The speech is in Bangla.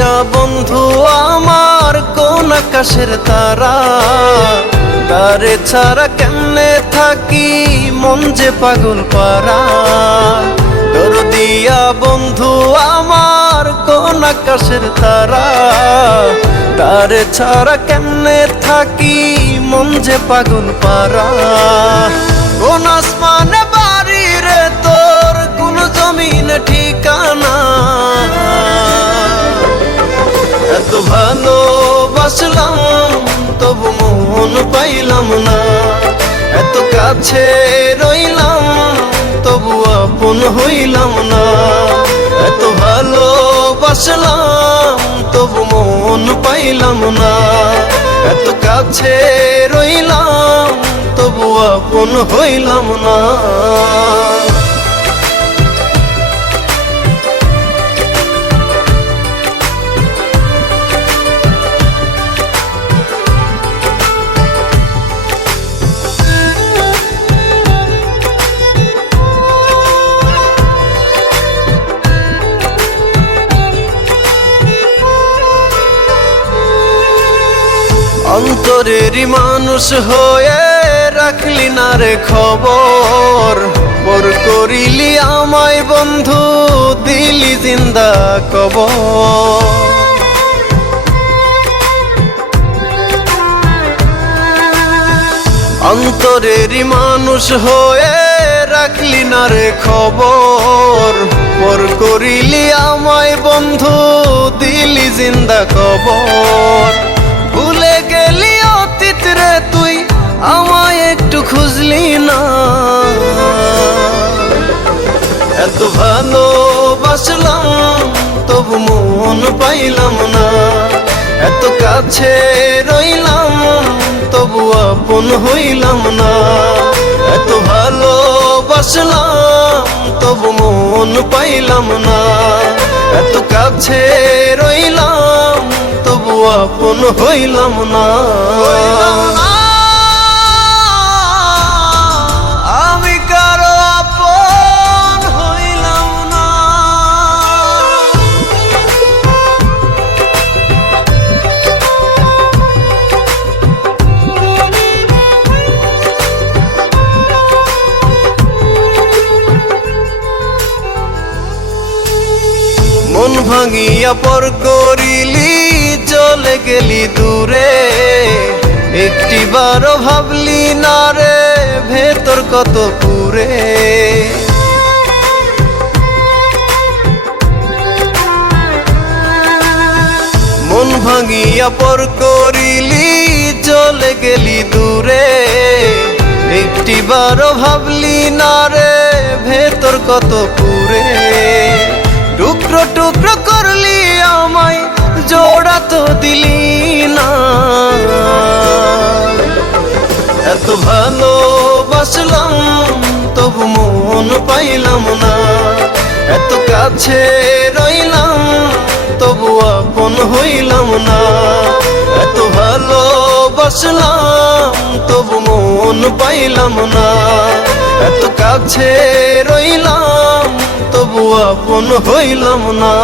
দিয়া বন্ধু আমার কোন আকাশের তারা, তারে ছাড়া কেমনে থাকি মন যে পাগল পারা। তোর দিয়া বন্ধু আমার কোন আকাশের তারা, তারে ছাড়া কেমনে থাকি মন যে পাগল পারা। কোন আসমানে বাড়ি রে তোর, কোন জমিনে ঠিকানা, এত ভালোবাসলাম তবু মন পাইলাম না। এত কাছে রইলাম তবু আপন হইলাম না। এত ভালোবাসলাম তবু মন পাইলাম না। এত কাছে রইলাম তবু আপন হইলাম না। অন্তরেরই মানুষ হয়ে রাখলি না রে খবর, পর করিলি আমায় বন্ধু দিলি জিন্দা কবর। অন্তরেরই মানুষ হয়ে রাখলি না রে খবর, পর করিলি আমায় বন্ধু দিলি জিন্দা কবর। ভুলে গেলি অতীত রে তুই আমায় একটু খুঁজলি না। এত ভালোবাসলাম তবু মন পাইলাম না। এত কাছে রইলাম তবু আপন হইলাম না। এত ভালোবাসলাম তবু মন পাইলাম না। এত কাছে রইলাম তবু আপন হইলাম না। আমি কারো আপন হইলাম না। মন ভাঙিয়া পর করিলি চলে গেলি দূরে, একটিবারও ভাবলি না রে ভেতর কত পুরে। মন ভাঙিয়া পর করিলি চলে গেলি দূরে, একটিবারও ভাবলি না রে ভেতর কত পুরে। টুকরো টুকরো করলি আমায় জোড়া তো দিলি না। এত ভালোবাসলাম তবু মন পাইলাম না। এত কাছে রইলাম তবু আপন হইলাম না। এত ভালোবাসলাম তবু মন পাইলাম না। এত কাছে রইলাম তবু আপন হইলাম না।